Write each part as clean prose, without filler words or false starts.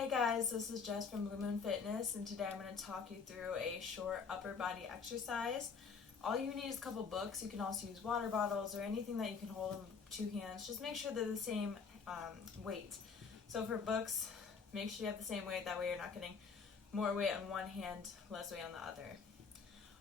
Hey guys, this is Jess from Blue Moon Fitness, and today I'm going to talk you through a short upper body exercise. All you need is a couple books. You can also use water bottles or anything that you can hold in two hands. Just make sure they're the same weight. So for books, make sure you have the same weight. That way you're not getting more weight on one hand, less weight on the other.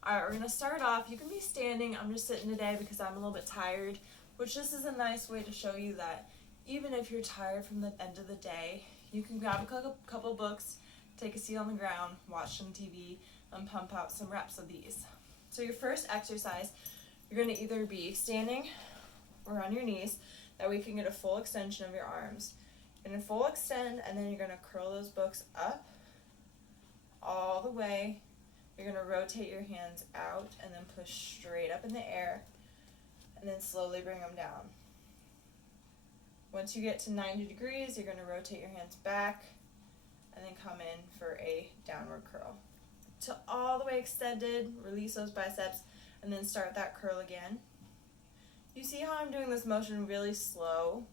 Alright, we're going to start off. You can be standing. I'm just sitting today because I'm a little bit tired, which this is a nice way to show you that even if you're tired from the end of the day, you can grab a couple books, take a seat on the ground, watch some TV, and pump out some reps of these. So your first exercise, you're going to either be standing or on your knees. That way you can get a full extension of your arms. You're going to full extend, and then you're going to curl those books up all the way. You're going to rotate your hands out and then push straight up in the air, and then slowly bring them down. Once you get to 90 degrees, you're going to rotate your hands back and then come in for a downward curl. Till all the way extended, release those biceps, and then start that curl again. You see how I'm doing this motion really slow?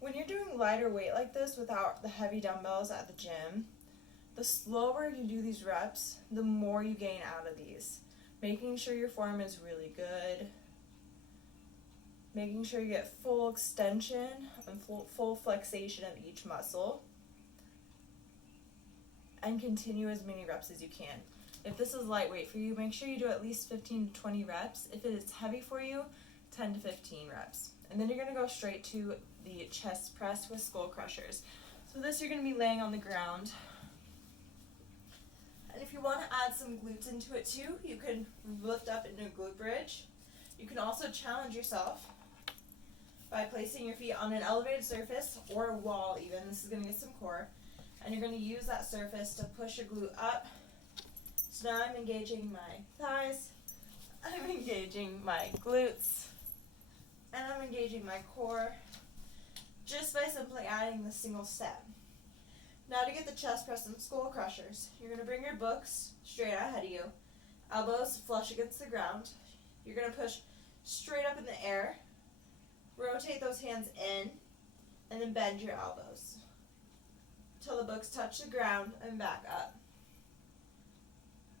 When you're doing lighter weight like this without the heavy dumbbells at the gym, the slower you do these reps, the more you gain out of these. Making sure your form is really good. Making sure you get full extension and full flexation of each muscle. And continue as many reps as you can. If this is lightweight for you, make sure you do at least 15 to 20 reps. If it is heavy for you, 10 to 15 reps. And then you're going to go straight to the chest press with skull crushers. So this you're going to be laying on the ground. And if you want to add some glutes into it too, you can lift up into a glute bridge. You can also challenge yourself by placing your feet on an elevated surface or a wall even. This is going to get some core. And you're going to use that surface to push a glute up. So now I'm engaging my thighs, I'm engaging my glutes, and I'm engaging my core just by simply adding the single step. Now to get the chest press and skull crushers, you're going to bring your books straight out ahead of you, elbows flush against the ground. You're going to push straight up in the air, rotate those hands in, and then bend your elbows till the books touch the ground and back up.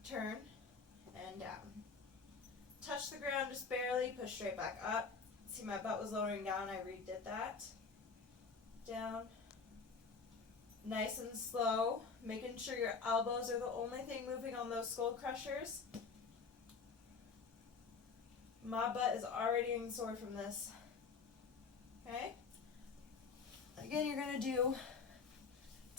Turn and down. Touch the ground just barely, push straight back up. See, my butt was lowering down, I redid that. Down. Nice and slow, making sure your elbows are the only thing moving on those skull crushers. My butt is already getting sore from this. Okay? Again, you're going to do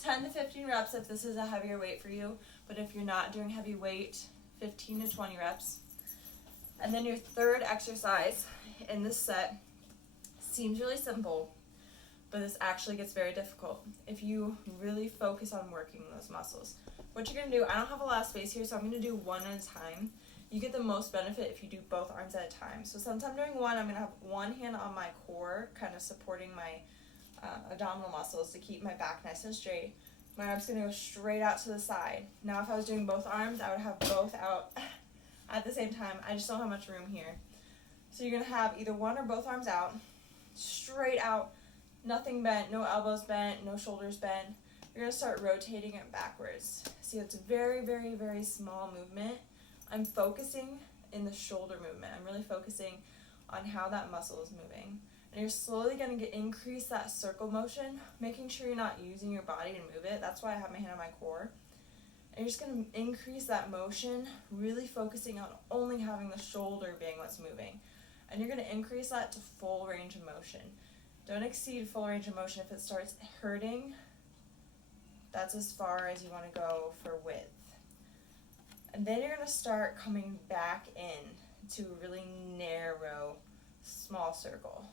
10 to 15 reps if this is a heavier weight for you, but if you're not doing heavy weight, 15 to 20 reps. And then your third exercise in this set seems really simple, but this actually gets very difficult if you really focus on working those muscles. What you're going to do, I don't have a lot of space here, so I'm going to do one at a time. You get the most benefit if you do both arms at a time. So since I'm doing one, I'm going to have one hand on my core, kind of supporting my abdominal muscles to keep my back nice and straight. My arm's going to go straight out to the side. Now if I was doing both arms, I would have both out at the same time. I just don't have much room here. So you're going to have either one or both arms out, straight out, nothing bent, no elbows bent, no shoulders bent. You're going to start rotating it backwards. See, it's a very, very, very small movement. I'm focusing in the shoulder movement. I'm really focusing on how that muscle is moving. And you're slowly going to increase that circle motion, making sure you're not using your body to move it. That's why I have my hand on my core. And you're just going to increase that motion, really focusing on only having the shoulder being what's moving. And you're going to increase that to full range of motion. Don't exceed full range of motion. If it starts hurting, that's as far as you want to go for width. And then you're going to start coming back in to a really narrow, small circle.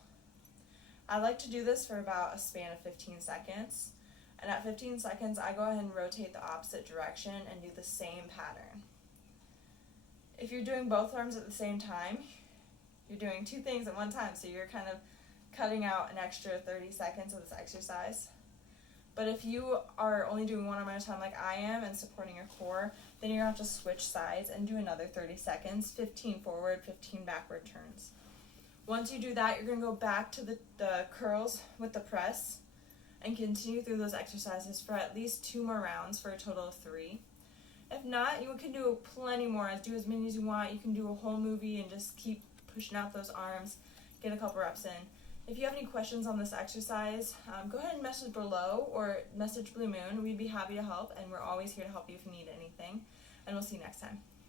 I like to do this for about a span of 15 seconds. And at 15 seconds, I go ahead and rotate the opposite direction and do the same pattern. If you're doing both arms at the same time, you're doing two things at one time, so you're kind of cutting out an extra 30 seconds of this exercise. But if you are only doing one arm at a time like I am and supporting your core, then you're going to have to switch sides and do another 30 seconds, 15 forward, 15 backward turns. Once you do that, you're going to go back to the curls with the press. and continue through those exercises for at least 2 more rounds for a total of 3. If not, you can do plenty more. Do as many as you want. You can do a whole movie and just keep pushing out those arms, get a couple reps in. If you have any questions on this exercise, go ahead and message below or message Blue Moon. We'd be happy to help, and we're always here to help you if you need anything. And we'll see you next time.